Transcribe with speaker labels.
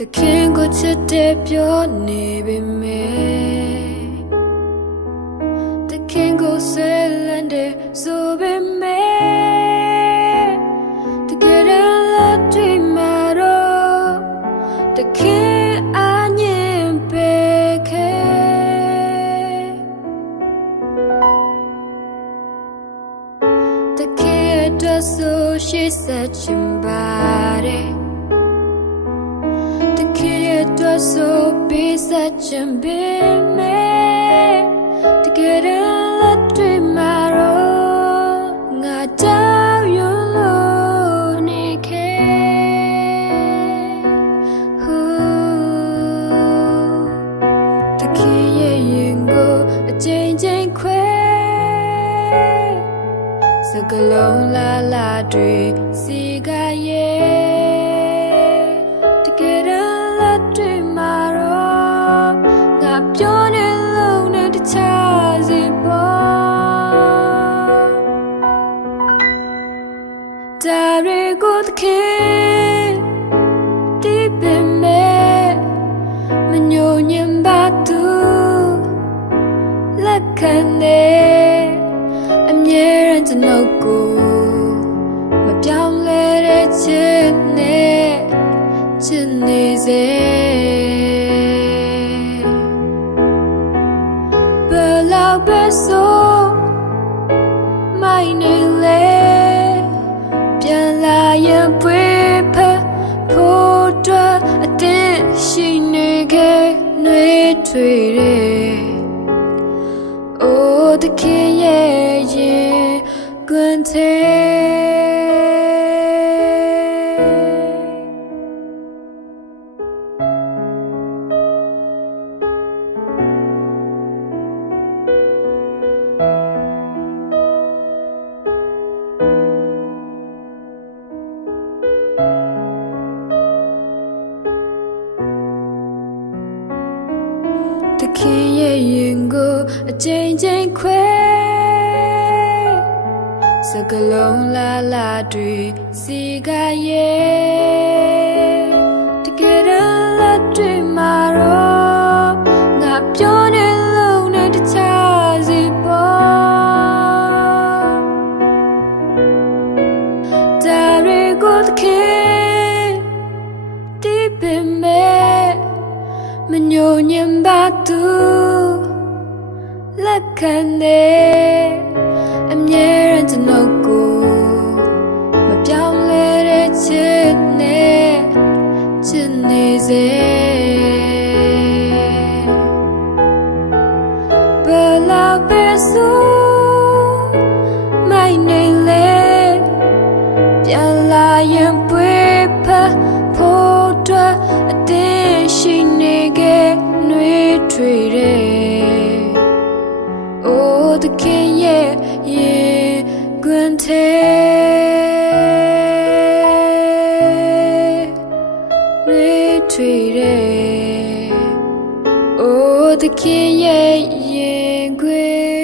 Speaker 1: တခင်ကိုချစ်တဲ့ပြောနေပေမဲ့တခင်ကိုဆဲလန်းတဲ့ဆိုပေမဲ့တကယ်တော့လက်တွေ့မှာတော့တခင်အငြင်းပေခဲ့တခေအတွက်ဆိုရှိဆက်ချင်ပါတယ်တခေ အတွက်ဆိုပေးဆက်ချင်ပေမဲ့တကယ်တော့လက်တွေ့မှာတော့ငါတောင်းရလို့နေခဲ့ဟူတခေရဲ့ရင်ကိုအချိန်ချင်းခွဲစကလုံးလာလာတွေစီကရဲ့ ဒါတွေကိုသခင်ဒီပင်မဲ့မညိုညင်ပါသူလက်ခံနေအမြဲတမ်းကျွန်ုပ်ကိုမပြောင်းလဲတဲ့ချစ်နဲ့ချစ်နေစေဘယ်လောက်ပဲဆို ရှိနေခဲ့နှွေးထွေတဲ့အိုးတခင်ရဲ့ရင်ကွန်သေး ရဲ့ရင်ကိုအချိန်ချင်းခွဲစကလုံးလာလာတွေစီကရဲ့တကယ်တော့လက်တွေမှာတော့ငါပြောနေလုံးနဲ့တခြားစီပေါ်ဒါတွေကိုတခင်ဒီပင်မဲ့မညိုညင်ပါသူ လက်ခံနေအမြဲတမ်းကျွန်ုပ်ကိုမပြောင်းလဲတဲ့ချစ်နဲ့ချစ်နေစေဘယ်လောက်ပဲဆိုမိုင်းနေလေပြန်လာရင်ပွေဖက်ဖို့အတွက်အသေးရှိနေခဲ့ တွေ့တယ်အိုးတခင်ရဲ့ရင်ခွေ